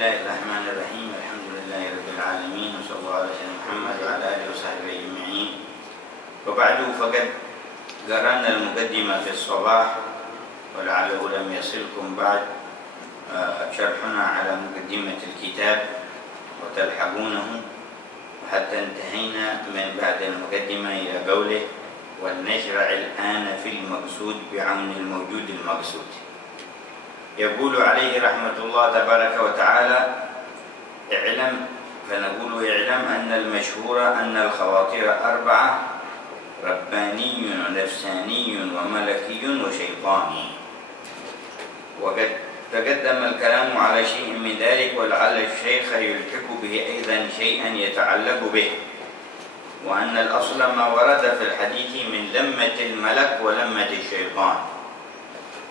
الله الرحمن الرحيم. الحمد لله رب العالمين، وصلى الله على سيدنا محمد وعلى آله وصحبه أجمعين. وبعد، فقد قرأنا المقدمة في الصباح، ولعله لم يصلكم بعد شرحنا على مقدمة الكتاب وتلحقونه حتى انتهينا من بعد المقدمة إلى قوله: ولنشرع الآن في المقصود بعون الموجود المقصود. يقول عليه رحمة الله تبارك وتعالى: اعلم، فنقول اعلم أن المشهور أن الخواطر أربعة: رباني ونفساني وملكي وشيطاني. وقد تقدم الكلام على شيء من ذلك، ولعل الشيخ يلحق به أيضا شيئا يتعلق به، وأن الأصل ما ورد في الحديث من لمة الملك ولمة الشيطان،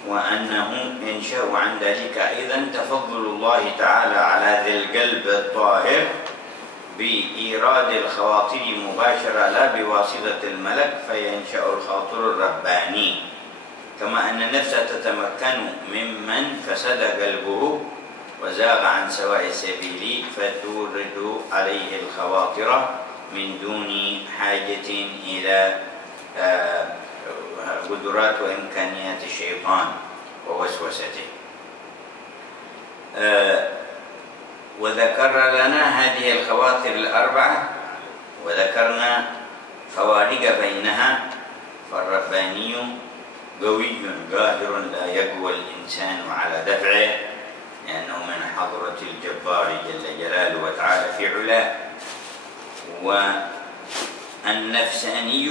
وأنه ينشأ عن ذلك أيضا تفضل الله تعالى على ذي القلب الطاهر بإيراد الخواطر مباشرة لا بواسطة الملك، فينشأ الخاطر الرباني، كما أن النفس تتمكن ممن فسد قلبه وزاغ عن سواء السبيل فتورد عليه الخواطر من دون حاجة إلى قدرات وإمكانيات الشيطان ووسوسته. وذكر لنا هذه الخواطر الأربعة، وذكرنا فوارق بينها. فالرباني قوي قاهر لا يقوى الإنسان على دفعه، لأنه من حضرة الجبار جل جلاله وتعالى في علاه. والنفساني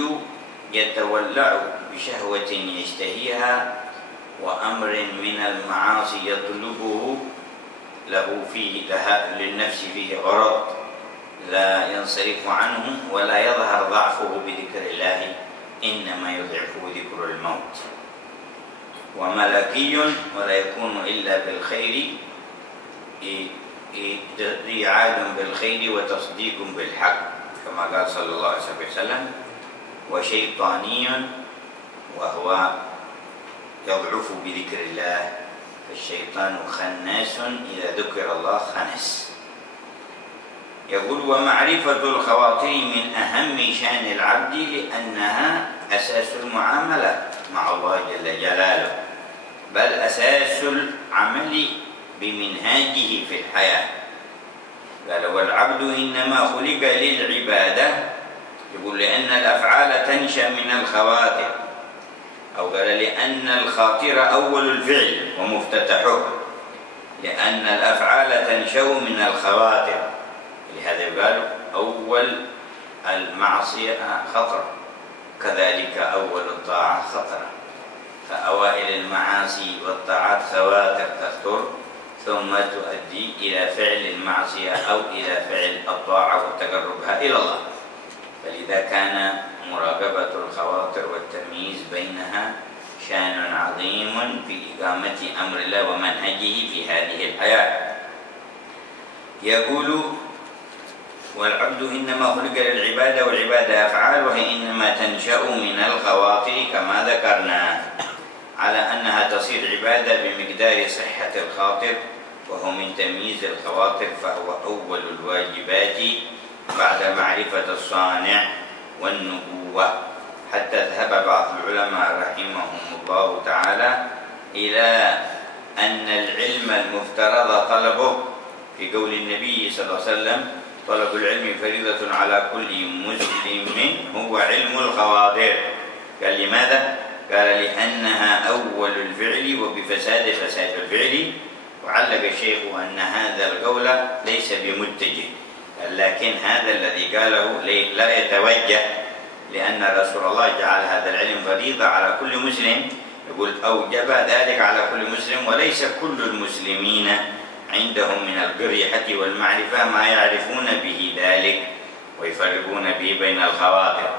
يتولع بشهوة يشتهيها وأمر من المعاصي يطلبه، لها للنفس فيه غرض لا ينصرف عنه ولا يظهر ضعفه بذكر الله، إنما يضعفه ذكر الموت. وملكي ولا يكون إلا بالخير، إيعاد بالخير وتصديق بالحق، كما قال صلى الله عليه وسلم. وشيطاني وهو يضعف بذكر الله، فالشيطان خناس إذا ذكر الله خنس. يقول: ومعرفة الخواطر من أهم شأن العبد، لأنها أساس المعاملة مع الله جل جلاله، بل أساس العمل بمنهاجه في الحياة. قال: والعبد إنما خلق للعبادة. يقول: لأن الأفعال تنشأ من الخواطر، أو قال: لأن الخاطر أول الفعل ومفتتحه، لأن الأفعال تنشأ من الخواطر، لهذا قالوا أول المعصية خطر، كذلك أول الطاعة خطر. فأوائل المعاصي والطاعات خواتر تخطر، ثم تؤدي إلى فعل المعصية أو إلى فعل الطاعة وتقربها إلى الله. فلذا كان مراقبة الخواطر والتمييز بينها شأن عظيم في إقامة أمر الله ومنهجه في هذه الحياة. يقول: والعبد إنما خلق للعبادة، والعبادة أفعال، وهي إنما تنشأ من الخواطر كما ذكرنا، على أنها تصير عبادة بمقدار صحة الخاطر، وهو من تمييز الخواطر، فهو أول الواجبات بعد معرفة الصانع والنبوة. حتى ذهب بعض العلماء رحمهم الله تعالى إلى أن العلم المفترض طلبه في قول النبي صلى الله عليه وسلم: طلب العلم فريضة على كل مسلم هو علم الخواطر. قال: لماذا؟ قال: لأنها أول الفعل، وبفساد فساد الفعل. وعلق الشيخ أن هذا القول ليس بمتجه، لكن هذا الذي قاله لا يتوجه، لأن رسول الله جعل هذا العلم فريضة على كل مسلم. يقول: أوجب ذلك على كل مسلم، وليس كل المسلمين عندهم من القريحة والمعرفة ما يعرفون به ذلك ويفرقون به بين الخواطر.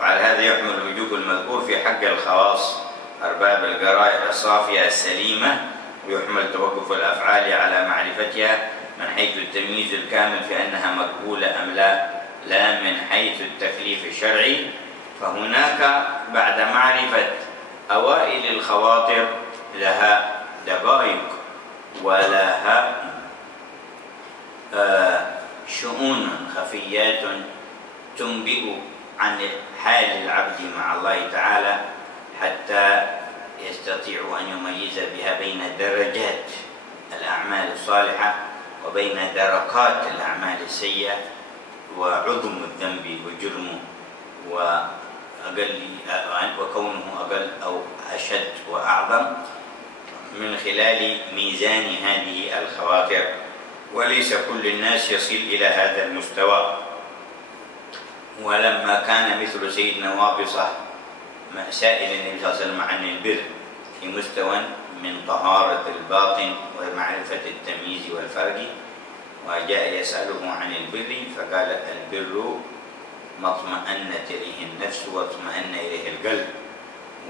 وعلى هذا يحمل الوجوب المذكور في حق الخواص أرباب القرائح الصافية السليمة، ويحمل توقف الأفعال على معرفتها من حيث التمييز الكامل في أنها مقبولة أم لا من حيث التكليف الشرعي. فهناك بعد معرفة أوائل الخواطر لها دقائق ولها شؤون خفيات تنبئ عن حال العبد مع الله تعالى حتى يستطيع أن يميز بها بين درجات الأعمال الصالحة وبين دركات الأعمال السيئة وعظم الذنب وجرمه وكونه أقل أو أشد وأعظم من خلال ميزان هذه الخواطر، وليس كل الناس يصل إلى هذا المستوى. ولما كان مثل سيدنا وابصة سائل النبي صلى الله عليه وسلم عن البر في مستوى من طهارة الباطن ومعرفة التمييز والفرق، وجاء يسأله عن البر فقال: البر ما اطمأنت إليه النفس واطمأن إليه القلب،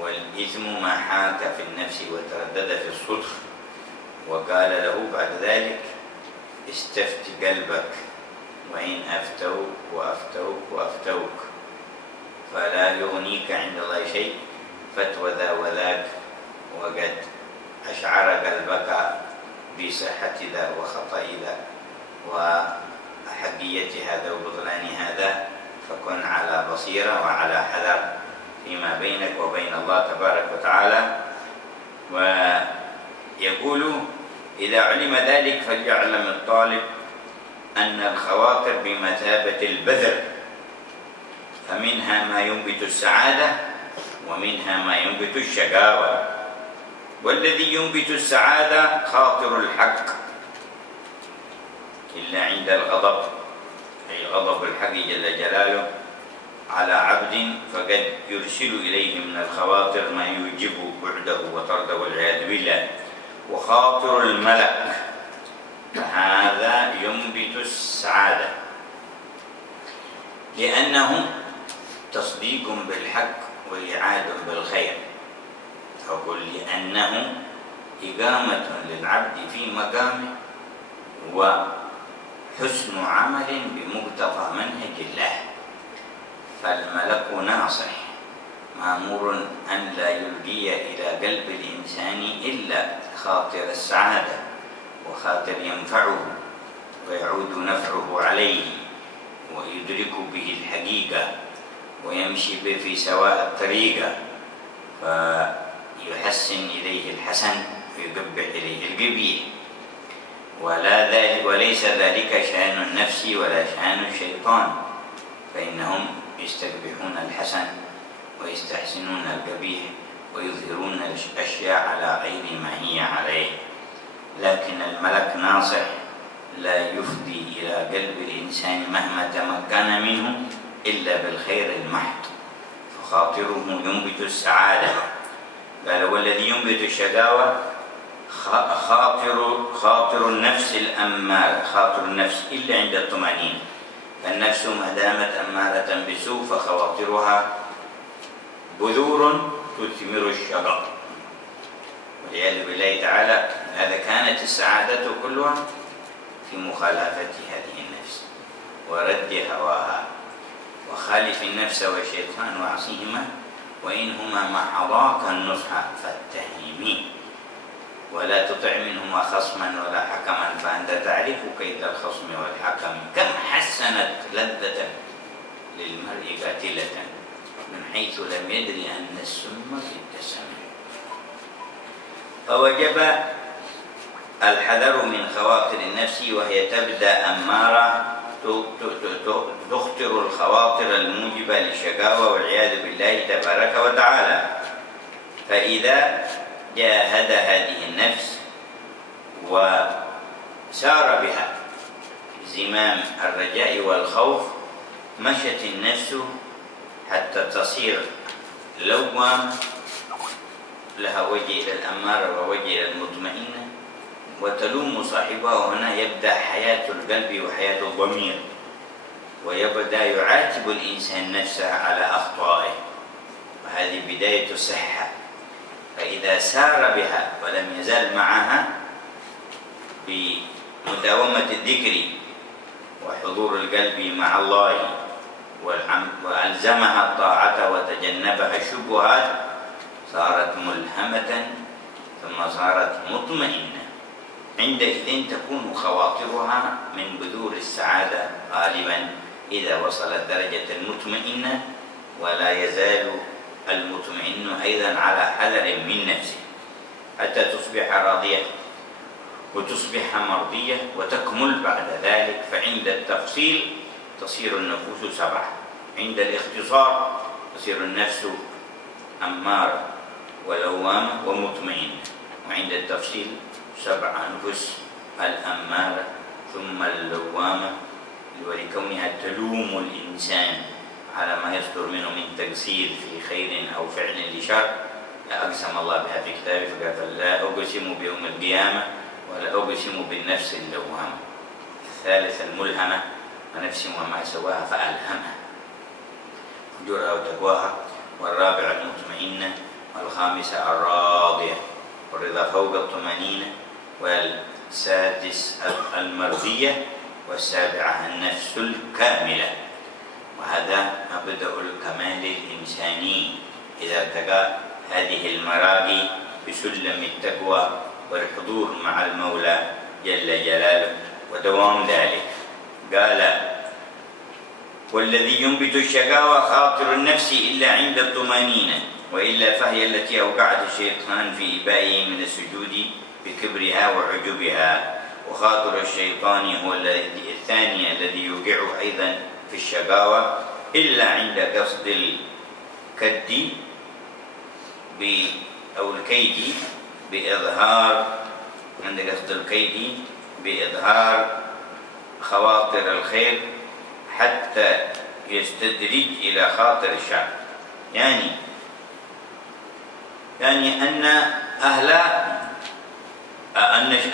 والإثم ما حاك في النفس وتردد في الصدر. وقال له بعد ذلك: استفت قلبك، وإن أفتوك وأفتوك وأفتوك فلا يغنيك عند الله شيء، فتوى ذا وذاك، وقد أشعر قلبك بصحة ذا وخطأ ذا وأحقية هذا وبطلان هذا، فكن على بصيرة وعلى حذر فيما بينك وبين الله تبارك وتعالى. ويقول: إذا علم ذلك فليعلم الطالب أن الخواطر بمثابة البذر، فمنها ما ينبت السعادة ومنها ما ينبت الشقاوة. والذي ينبت السعادة خاطر الحق، إلا عند الغضب، أي غضب الحق جل جلاله على عبد، فقد يرسل إليه من الخواطر ما يوجب بعده وطرده والعياذ بالله. وخاطر الملك فهذا ينبت السعادة، لأنه تصديق بالحق وإعاد بالخير، أقول لأنه إقامة للعبد في مقامه وحسن عمل بمقتضى منهج الله. فالملك ناصح مأمور أن لا يلقي إلى قلب الإنسان إلا خاطر السعادة وخاطر ينفعه ويعود نفعه عليه ويدرك به الحقيقة ويمشي به في سواء الطريقة، فيحسن إليه الحسن ويقبح إليه القبيح. وليس ذلك شأن النفس ولا شأن الشيطان، فإنهم يستقبحون الحسن ويستحسنون القبيح ويظهرون الأشياء على غير ما هي عليه. لكن الملك ناصح لا يفضي إلى قلب الإنسان مهما تمكن منه إلا بالخير المحض، فخاطره ينبت السعادة. قال: والذي ينبت الشقاوة خاطر النفس الأمارة، خاطر النفس إلا عند الطمأنينة، فالنفس ما دامت أمارة بسوء فخواطرها بذور تثمر الشقاء والعياذ بالله تعالى. هذا كانت السعادة كلها في مخالفة هذه النفس ورد هواها. وخالف النفس والشيطان وعصيهما وإنهما محضاك النصح فاتهمي، ولا تطع منهما خصما ولا حكما فأنت تعرف كيد الخصم والحكم. كم حسنت لذة للمرء قاتلة من حيث لم يدري أن السم في الدسم. فوجب الحذر من خواطر النفس، وهي تبدأ أمارة تخطر الخواطر الموجبة للشقاوة والعياذ بالله تبارك وتعالى. فإذا جاهد هذه النفس وسار بها زمام الرجاء والخوف، مشت النفس حتى تصير لوامة لها وجه إلى الأمارة ووجه إلى المطمئنة، وتلوم صاحبها. وهنا يبدأ حياة القلب وحياة الضمير، ويبدأ يعاتب الإنسان نفسه على أخطائه، وهذه بداية الصحة. فإذا سار بها ولم يزال معها بمداومة الذكر وحضور القلب مع الله وألزمها الطاعة وتجنبها الشبهات، صارت ملهمة ثم صارت مطمئنة. عندئذ تكون خواطرها من بذور السعادة غالبا إذا وصلت درجة المطمئنة، ولا يزال المطمئن أيضا على حذر من نفسه حتى تصبح راضية وتصبح مرضية وتكمل بعد ذلك. فعند التفصيل تصير النفوس 7، عند الاختصار تصير النفس أمارة ولوامة ومطمئنة، وعند التفصيل 7 أنفس: الأمارة ثم اللوامة، ولكونها تلوم الإنسان على ما يصدر منه من تقصير في خير أو فعل لشر. أقسم الله بها في كتابه فقال: فلا أقسم بيوم القيامة ولا أقسم بالنفس اللوامة. الثالثة الملهمة: ونفس وما سواها فألهمها فجورها وتقواها. والرابعة المطمئنة. والخامسة الراضية، والرضا فوق الطمأنينة. والسادس المرضية. والسابعة النفس الكاملة. وهذا مبدأ الكمال الإنساني إذا ارتقى هذه المراقي بسلم التقوى والحضور مع المولى جل جلاله ودوام ذلك. قال: والذي ينبت الشقاوة خاطر النفس إلا عند الطمأنينة، وإلا فهي التي أوقعت الشيطان في إبائه من السجود بكبرها وعجبها. وخاطر الشيطان هو الثاني الذي يوقع أيضا في الشقاوة إلا عند قصد الكد أو الكيد بإظهار، عند قصد الكيد بإظهار خواطر الخير حتى يستدرج إلى خاطر الشر. يعني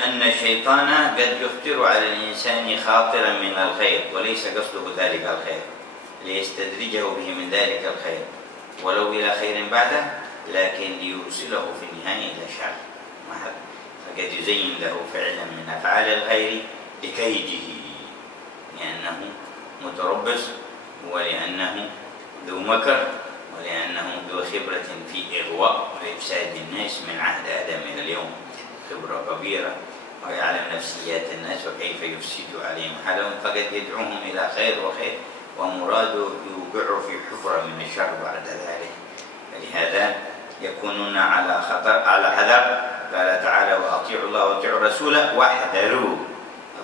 أن الشيطان قد يخطر على الإنسان خاطرا من الخير وليس قصده ذلك الخير، ليستدرجه به من ذلك الخير ولو إلى خير بعده، لكن ليوصله في النهاية إلى شر. فقد يزين له فعلا من أفعال الخير لكيده، لأنه متربص، ولأنه ذو مكر، ولأنه ذو خبرة في إغواء وإفساد الناس من عهد آدم إلى اليوم، خبرة كبيرة، ويعلم نفسيات الناس وكيف يفسد عليهم حالهم، فقد يدعوهم إلى خير وخير، ومراده يوقع في حفرة من الشر بعد ذلك. فلهذا يكونون على خطر، على حذر. قال تعالى: وأطيعوا الله وأطيعوا الرسول واحذروا.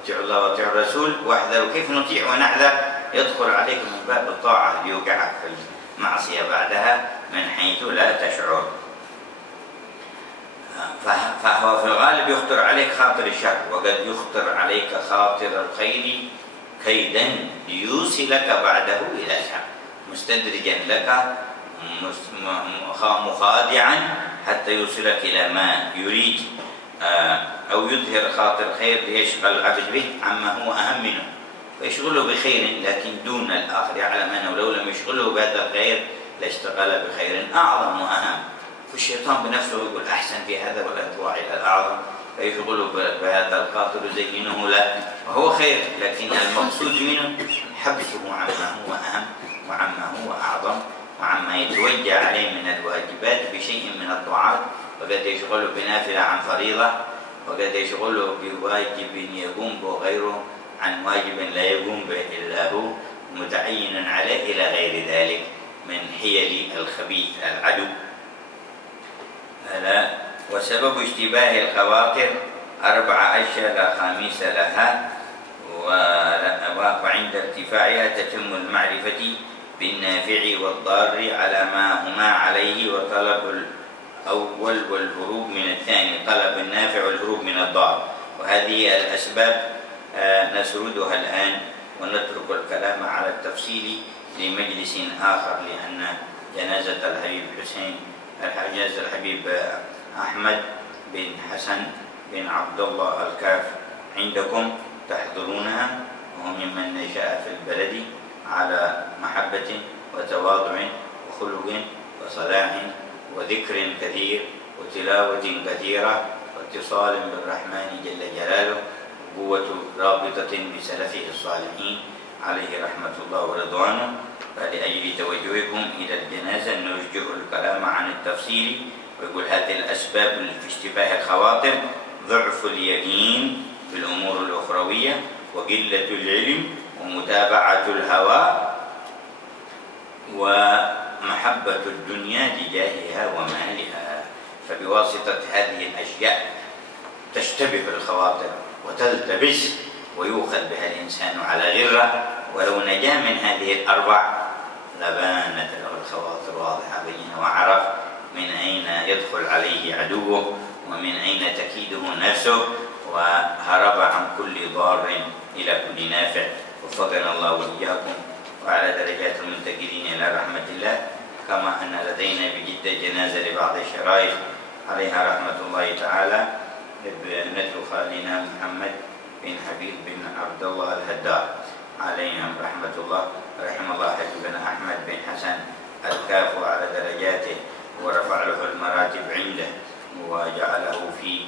أطيعوا الله وأطيعوا الرسول واحذروا. كيف نطيع ونحذر؟ يدخل عليك من باب الطاعة ليوقعك في المعصية بعدها من حيث لا تشعر. فهو في الغالب يخطر عليك خاطر الشر، وقد يخطر عليك خاطر الخير كيدا ليوصلك بعده إلى شر، مستدرجا لك مخادعا حتى يوصلك إلى ما يريد، أو يظهر خاطر خير ليشغل العبد به عما هو أهم منه، فيشغله بخير لكن دون الآخر، يعلم أنه لو لم يشغله بهذا الخير لاشتغل بخير أعظم وأهم. فالشيطان بنفسه يقول: أحسن في هذا ولا تروح إلى الأعظم، فيشغله بهذا الخاطر يزينه له وهو خير، لكن المقصود منه حبسه عما هو أهم وعما هو أعظم وعما يتوجه عليه من الواجبات بشيء من الطاعات. وقد يشغله بنافلة عن فريضة، وقد يشغله بواجب يقوم به غيره عن واجب لا يقوم به إلا هو متعين عليه، إلى غير ذلك من حيل الخبيث العدو. وسبب اشتباه الخواطر 14 لا خامس لها، وعند ارتفاعها تتم المعرفة بالنافع والضار على ما هما عليه، وطلب الأول والهروب من الثاني، طلب النافع والهروب من الضار. وهذه الأسباب نسردها الآن ونترك الكلام على التفصيل لمجلس آخر، لأن جنازة الحبيب حسين، جنازة الحبيب أحمد بن حسن بن عبد الله الكاف عندكم تحضرونها، وهو ممن نشأ في البلد على محبة وتواضع وخلق وصلاح وذكر كثير وتلاوة كثيرة واتصال بالرحمن جل جلاله وقوة رابطة بسلفه الصالحين عليه رحمة الله ورضوانه. فلأجل توجهكم إلى الجنازة نرجع الكلام عن التفصيل، ويقول: هذه الأسباب في اشتباه الخواطر ضعف اليقين في الأمور الأخروية، وقلة العلم ومتابعة الهوى ومحبة الدنيا لجاهها ومالها. فبواسطة هذه الأشياء تشتبه الخواطر وتلتبس ويؤخذ بها الإنسان على غرة، ولو نجا من هذه الأربع لبانت له الخواطر واضحة بينه، وعرف من أين يدخل عليه عدوه ومن أين تكيده نفسه، وهرب عن كل ضار إلى كل نافع. وفقنا الله وإياكم وعلى درجات المنتقلين إلى رحمة الله. كما أن لدينا بجدة جنازة لبعض الشرايخ عليها رحمة الله تعالى، ابنة خالنا محمد بن حبيب بن عبد الله الهدار عليهم رحمة الله. رحم الله حبيبنا أحمد بن حسن الكاف على درجاته ورفع له المراتب عنده وجعله في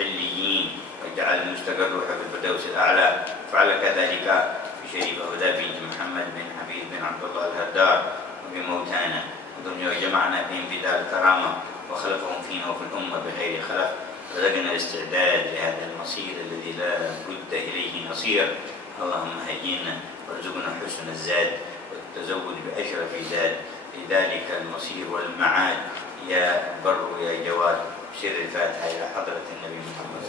عليين وجعل مستقره في الفردوس الأعلى. فعل كذلك بشريف هدى بنت محمد بن حبيب بن عبد الله الهدار وبموتانا ودنيا جمعنا بهم في دار الكرامة وخلفهم فينا وفي الأمة بخير خلف. رزقنا الاستعداد لهذا المصير الذي لا بد إليه نصير. اللهم هيئنا وارزقنا حسن الزاد والتزود بأشرف زاد لذلك المصير والمعاد. يا بر يا جواد. سر الفاتحة إلى حضرة النبي محمد